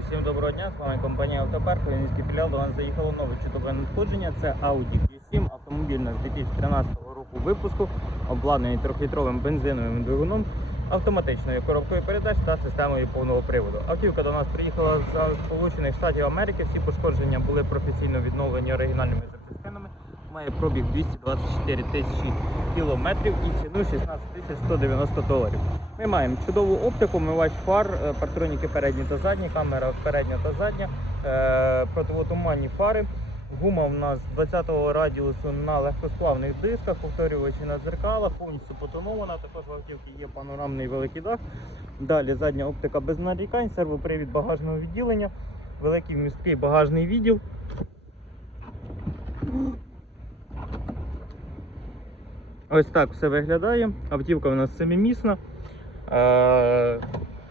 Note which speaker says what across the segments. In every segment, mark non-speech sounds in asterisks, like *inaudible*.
Speaker 1: Всім доброго дня, з вами компанія Автопарк, Вінницький філіал. До нас заїхало нове чудове надходження. Це Audi Q7, автомобіль у нас 2013 року випуску, обладнаний 3-літровим бензиновим двигуном, автоматичною коробкою передач та системою повного приводу. Автівка до нас приїхала з Сполучених Штатів Америки. Всі пошкодження були професійно відновлені оригінальними запчастинами. Має пробіг 224 тисячі кілометрів і ціну 16 тисяч 190 доларів. Ми маємо чудову оптику, мивач фар, е, партроніки передні та задні, камера передня та задня, е, противотуманні фари. Гума в нас 20-го радіусу на легкосплавних дисках, повторювачі на дзеркалах, повністю потонована. Також в автівці є панорамний великий дах. Далі задня оптика без нарікань, сервопривід багажного відділення, великий місткий багажний відділ. Ось так все виглядає. Автівка у нас семимісна.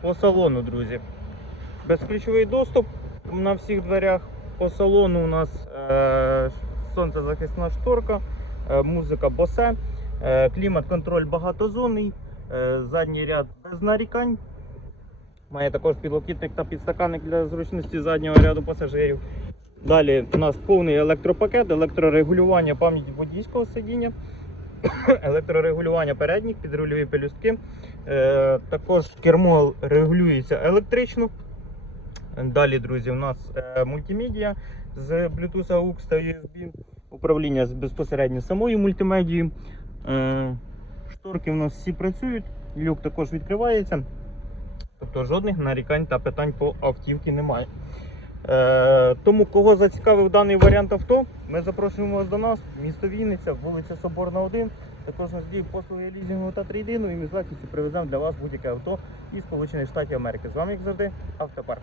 Speaker 1: По салону, друзі. Безключовий доступ на всіх дверях. По салону у нас е, сонцезахисна шторка, е, музика Bose, е, клімат-контроль багатозонний, задній ряд без нарікань. Має також підлокітник та підстаканник для зручності заднього ряду пасажирів. Далі у нас повний електропакет, електрорегулювання пам'яті водійського сидіння, *coughs* електрорегулювання передніх, підрульові пелюстки. Е, також кермо регулюється електрично. Далі, друзі, у нас е, мультимедіа з Bluetooth AUX та USB, управління безпосередньо самою мультимедією. Е, шторки у нас всі працюють, люк також відкривається. Тобто жодних нарікань та питань по автівці немає. Е, тому, кого зацікавив даний варіант авто, ми запрошуємо вас до нас, місто Вінниця, вулиця Соборна 1. Також нас діють послуги лізінгу та трейдину, і легкістю привеземо для вас будь-яке авто із Сполучених Штатів Америки. З вами, як завжди, автопарк.